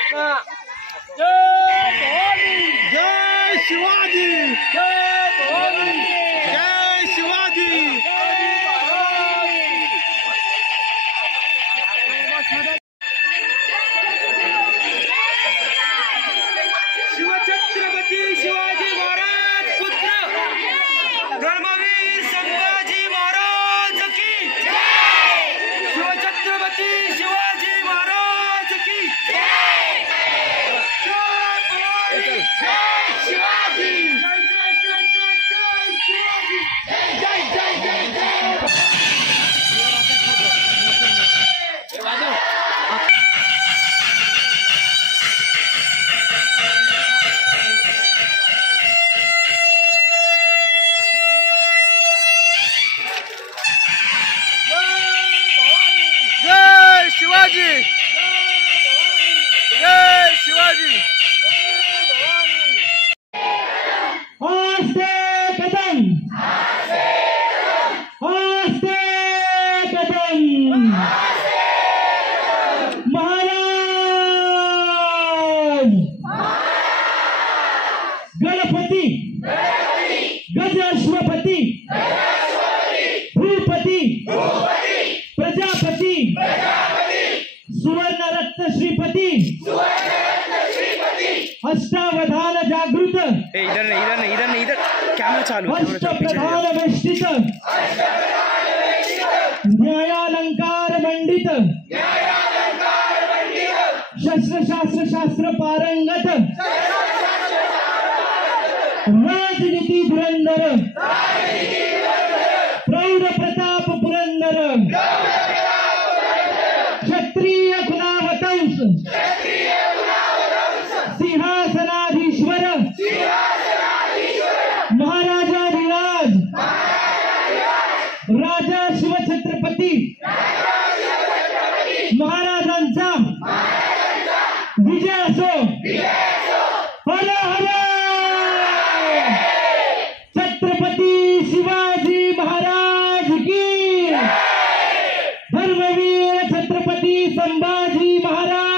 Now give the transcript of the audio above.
जय शिवाजी, जय शिवाजी। शिवछत्रपती शिवाजी महाराज पुत्र धर्मवीर संभाजी महाराज की जय। शिवछत्रपती शिवाजी महाराज की जय। जय शिवाजी, जय जय जय जय जय शिवाजी, जय जय जय जय। जय शिवाजी, जय शिवाजी। आस्ते कदम, आस्ते कदम, महाराज गणपती, गजाश्वपती, भूपती, प्रजापती, सुवर्ण रत्न श्रीपती, अष्टावधान जागृत, इधर नहीं, इधर नहीं, इधर नहीं, इधर कैमरा चालू, अष्टप्रधान वेष्टित, न्यायालंकार मंडित, शस्त्र शास्त्र शास्त्र पारंगत, राजनीती धुरंधर, प्रौढ प्रताप पुरंदर, क्षत्रिय कुलावतंस, सिंहासनाधीश्वर, महाराजाधिराज, राजा शिवछत्रपती महाराजांचा विजय असो। हर हर छत्रपती शिवाजी महाराज की, धर्मवीर छत्रपती संभाजी महाराज